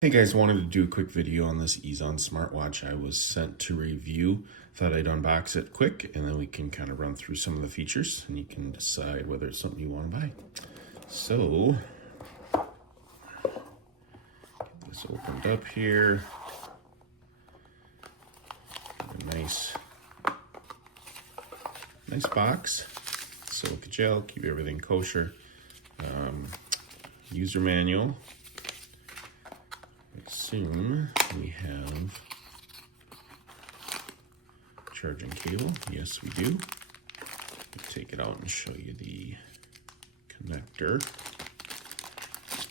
Hey guys, wanted to do a quick video on this EZON smartwatch I was sent to review. Thought I'd unbox it quick and then we can kind of run through some of the features and you can decide whether it's something you want to buy. So, get this opened up here. A nice box. Silica gel, keep everything kosher. User manual. I assume we have charging cable. Yes, we do. Take it out and show you the connector. You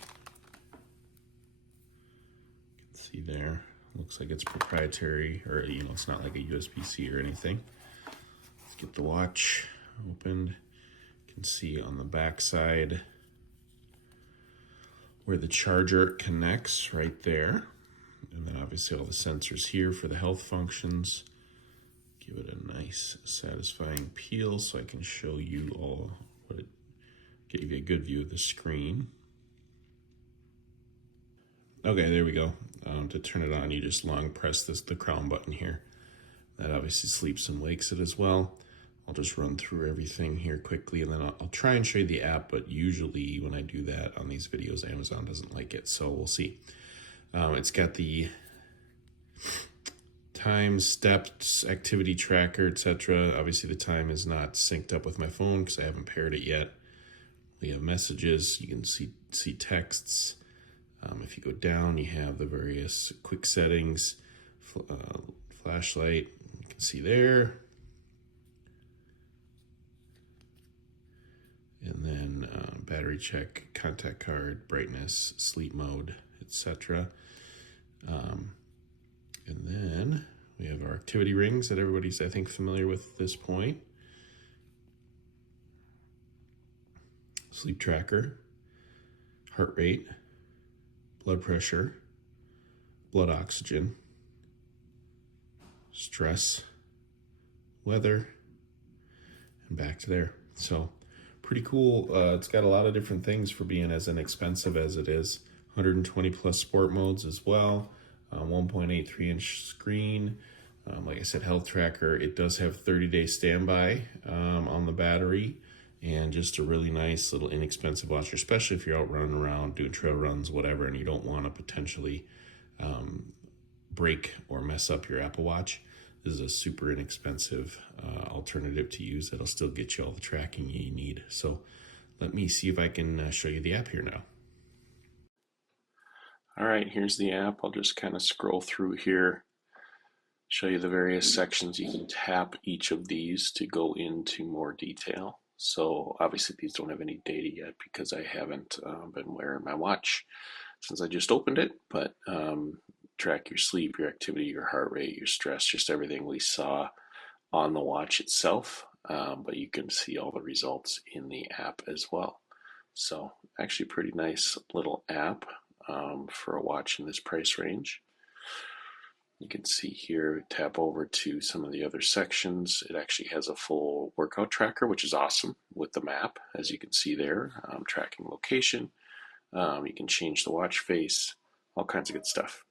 can see there, looks like it's proprietary, or it's not like a USB-C or anything. Let's get the watch opened. You can see on the back side where the charger connects right there. And then obviously all the sensors here for the health functions. Give it a nice satisfying peel so I can show you all give you a good view of the screen. Okay, there we go. To turn it on, you just long press the crown button here. That obviously sleeps and wakes it as well. I'll just run through everything here quickly and then I'll try and show you the app, but usually when I do that on these videos, Amazon doesn't like it, so we'll see. It's got the time, steps, activity tracker, etc. Obviously the time is not synced up with my phone because I haven't paired it yet. We have messages, you can see texts. If you go down, you have the various quick settings, flashlight, you can see there. And then battery check, contact card, brightness, sleep mode, etc. And then we have our activity rings that everybody's, I think, familiar with at this point. Sleep tracker, heart rate, blood pressure, blood oxygen, stress, weather, and back to there. So pretty cool. It's got a lot of different things for being as inexpensive as it is. 120 plus sport modes as well. 1.83 inch screen. Like I said, health tracker. It does have 30-day standby on the battery, and just a really nice little inexpensive watch, especially if you're out running around doing trail runs, whatever, and you don't want to potentially break or mess up your Apple Watch. This is a super inexpensive alternative to use that'll still get you all the tracking you need. So let me see if I can show you the app here now. All right, here's the app. I'll just kind of scroll through here, show you the various sections. You can tap each of these to go into more detail. So obviously these don't have any data yet because I haven't been wearing my watch since I just opened it, but track your sleep, your activity, your heart rate, your stress, just everything we saw on the watch itself, but you can see all the results in the app as well. So actually pretty nice little app for a watch in this price range. You can see here, tap over to some of the other sections. It actually has a full workout tracker, which is awesome with the map, as you can see there, tracking location. You can change the watch face, all kinds of good stuff.